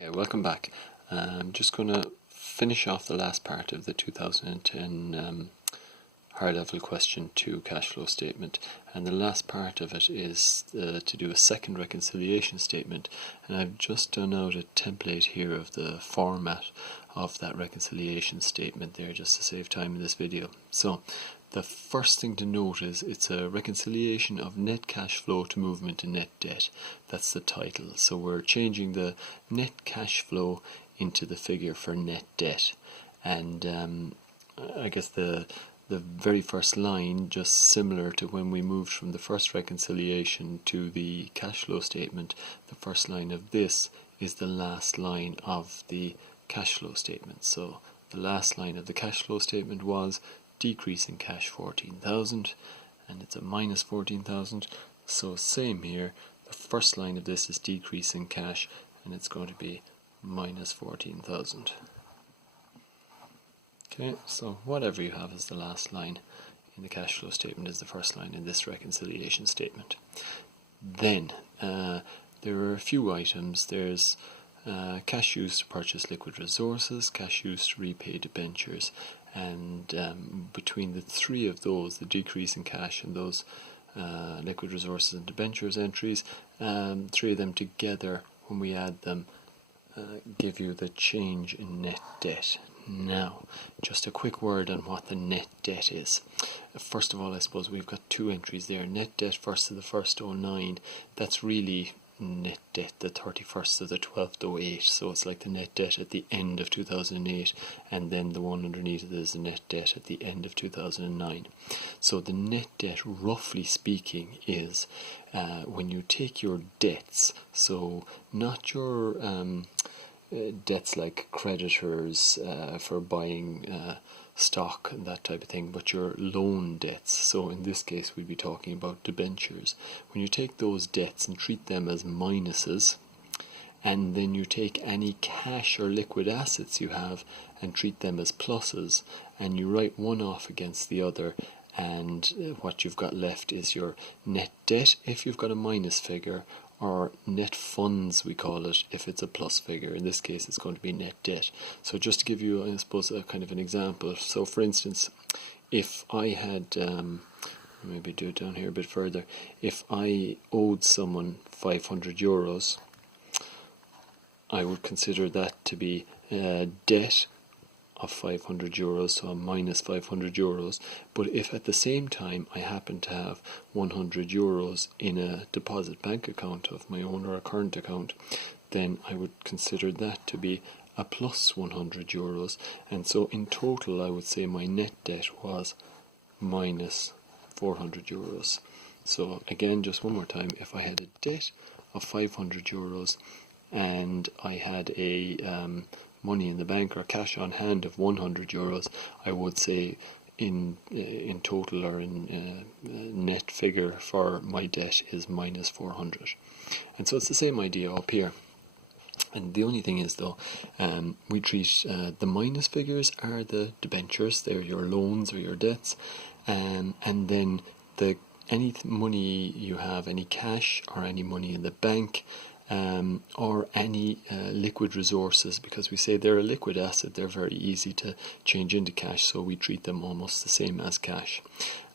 Okay, welcome back. I'm just going to finish off the last part of the 2010 higher level question 2 cash flow statement, and the last part of it is to do a second reconciliation statement, and I've just done out a template here of the format of that reconciliation statement there just to save time in this video. So the first thing to note is it's a reconciliation of net cash flow to movement in net debt. That's the title. So we're changing the net cash flow into the figure for net debt. And I guess the very first line, just similar to when we moved from the first reconciliation to the cash flow statement, the first line of this is the last line of the cash flow statement. So the last line of the cash flow statement was decrease in cash 14,000, and it's a minus 14,000. So same here, the first line of this is decrease in cash, and it's going to be minus 14,000. Okay, so whatever you have as the last line in the cash flow statement is the first line in this reconciliation statement. Then there are a few items. There's cash used to purchase liquid resources, cash used to repay debentures, and between the three of those, the decrease in cash and those liquid resources and debentures entries, three of them together, when we add them, give you the change in net debt. Now, just a quick word on what the net debt is. First of all, I suppose we've got two entries there. Net debt 1st of the 1st 09, that's really net debt the 31st of the 12th 08, so it's like the net debt at the end of 2008, and then the one underneath it is the net debt at the end of 2009. So the net debt, roughly speaking, is when you take your debts, so not your debts like creditors for buying stock and that type of thing, but your loan debts. So in this case we'd be talking about debentures. When you take those debts and treat them as minuses, and then you take any cash or liquid assets you have and treat them as pluses, and you write one off against the other, and what you've got left is your net debt if you've got a minus figure, or net funds we call it if it's a plus figure. In this case it's going to be net debt. So just to give you, I suppose, a kind of an example, so for instance, if I had maybe do it down here a bit further, if I owed someone 500 euros, I would consider that to be debt of 500 euros, so a minus 500 euros. But if at the same time I happen to have 100 euros in a deposit bank account of my own or a current account, then I would consider that to be a plus 100 euros. And so in total I would say my net debt was minus 400 euros. So again, just one more time, if I had a debt of 500 euros and I had a money in the bank or cash on hand of 100 euros, I would say in total, or in net figure for my debt, is minus 400. And so it's the same idea up here. And the only thing is, though, we treat the minus figures are the debentures, they're your loans or your debts, and then any money you have, any cash or any money in the bank, or any liquid resources, because we say they're a liquid asset, they're very easy to change into cash, so we treat them almost the same as cash.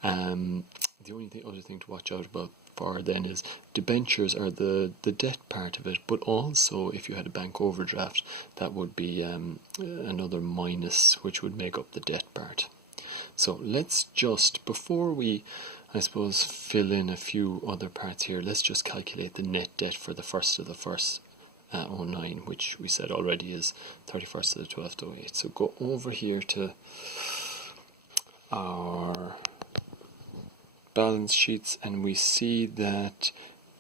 The only other thing to watch out about for then is debentures are the debt part of it, but also if you had a bank overdraft, that would be another minus, which would make up the debt part. So let's just, before we, I suppose, fill in a few other parts here, let's just calculate the net debt for the 1st of the 1st 09, which we said already is 31st of the 12th 08. So go over here to our balance sheets, and we see that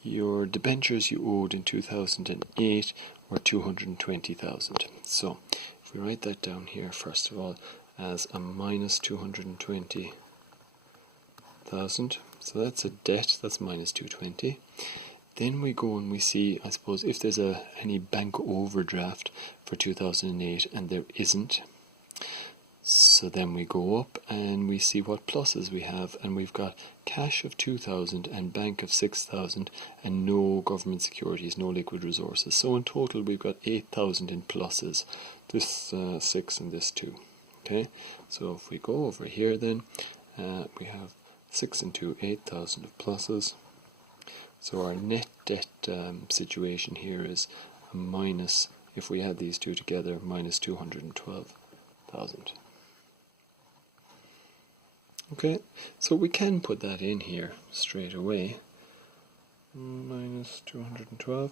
your debentures you owed in 2008 were 220,000. So if we write that down here, first of all, as a minus 220,000, so that's a debt, that's minus 220. Then we go and we see, I suppose, if there's any bank overdraft for 2008, and there isn't, So then we go up and we see what pluses we have, and we've got cash of 2,000 and bank of 6,000 and no government securities, no liquid resources. So in total we've got 8,000 in pluses, this 6 and this 2. Okay, so if we go over here then, we have 6 and 2, 8,000 of pluses. So our net debt situation here is a minus, if we add these two together, minus 212,000. Okay, so we can put that in here straight away, minus 212,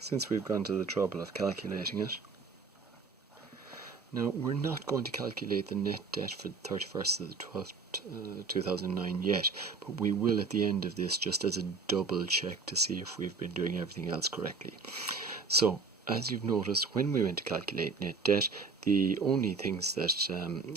since we've gone to the trouble of calculating it. Now, we're not going to calculate the net debt for the 31st of the 12th, 2009 yet, but we will at the end of this, just as a double check to see if we've been doing everything else correctly. So, as you've noticed, when we went to calculate net debt, the only things that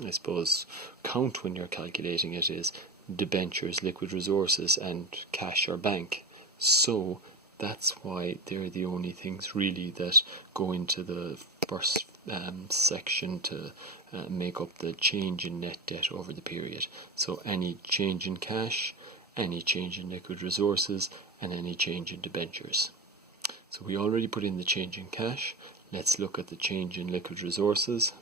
I suppose count when you're calculating it is debentures, liquid resources, and cash or bank. So that's why they're the only things really that go into the first section to make up the change in net debt over the period. So any change in cash, any change in liquid resources, and any change in debentures. So we already put in the change in cash. Let's look at the change in liquid resources.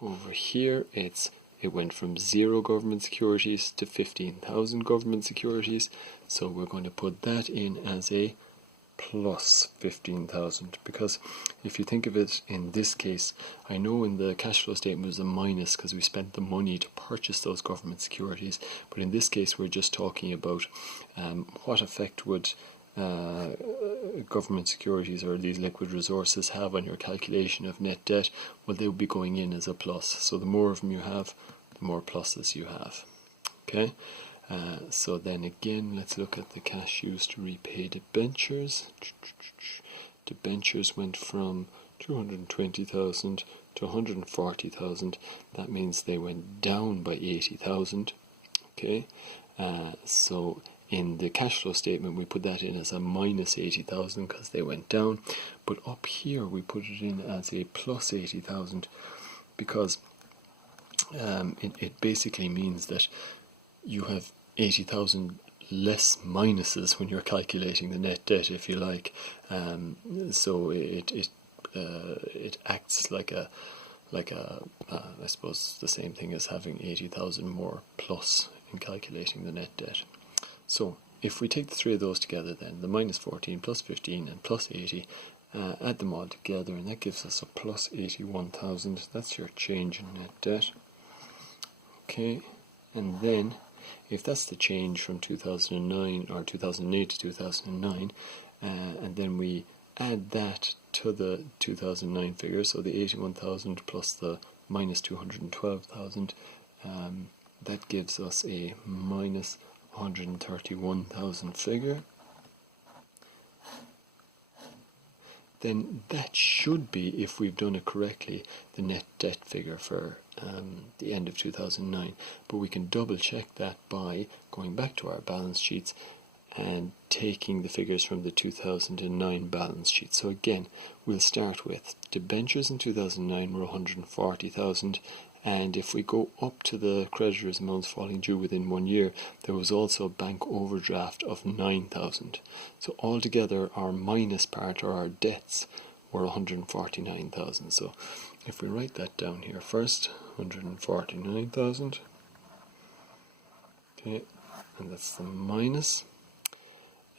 Over here it went from 0 government securities to 15,000 government securities. So we're going to put that in as a plus 15,000, because if you think of it in this case, I know in the cash flow statement it was a minus because we spent the money to purchase those government securities, but in this case we're just talking about what effect would government securities or these liquid resources have on your calculation of net debt. Well, they will be going in as a plus, so the more of them you have, the more pluses you have. Okay, so then again, let's look at the cash used to repay debentures. Debentures went from 220,000 to 140,000. That means they went down by 80,000. Okay, so in the cash flow statement we put that in as a minus 80,000 because they went down, but up here we put it in as a plus 80,000 because it basically means that you have 80,000 less minuses when you're calculating the net debt, if you like. So it acts like a I suppose the same thing as having 80,000 more plus in calculating the net debt. So if we take the three of those together then, the minus 14 plus 15 and plus 80, add them all together and that gives us a plus 81,000. That's your change in net debt. Okay, and then if that's the change from 2009 or 2008 to 2009, and then we add that to the 2009 figure, so the 81,000 plus the minus 212,000, that gives us a minus 131,000 figure. Then that should be, if we've done it correctly, the net debt figure for the end of 2009. But we can double check that by going back to our balance sheets and taking the figures from the 2009 balance sheet. So again, we'll start with debentures in 2009 were 140,000, and if we go up to the creditors' amounts falling due within 1 year, there was also a bank overdraft of 9,000. So altogether our minus part, or our debts, were 149,000. So if we write that down here first, 149,000, okay, and that's the minus.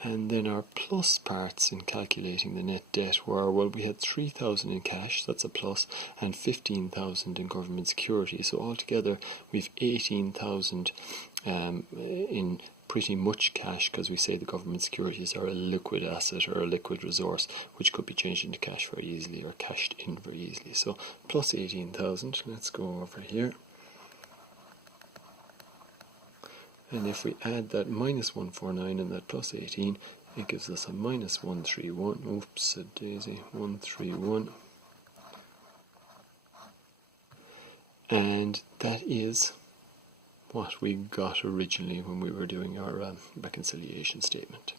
And then our plus parts in calculating the net debt were, well, we had 3,000 in cash, that's a plus, and 15,000 in government security. So altogether we've 18,000 in pretty much cash, because we say the government securities are a liquid asset or a liquid resource which could be changed into cash very easily or cashed in very easily. So plus 18,000, let's go over here. And if we add that minus 149 and that plus 18, it gives us a minus 131. Oops, a daisy, 131. And that is what we got originally when we were doing our reconciliation statement.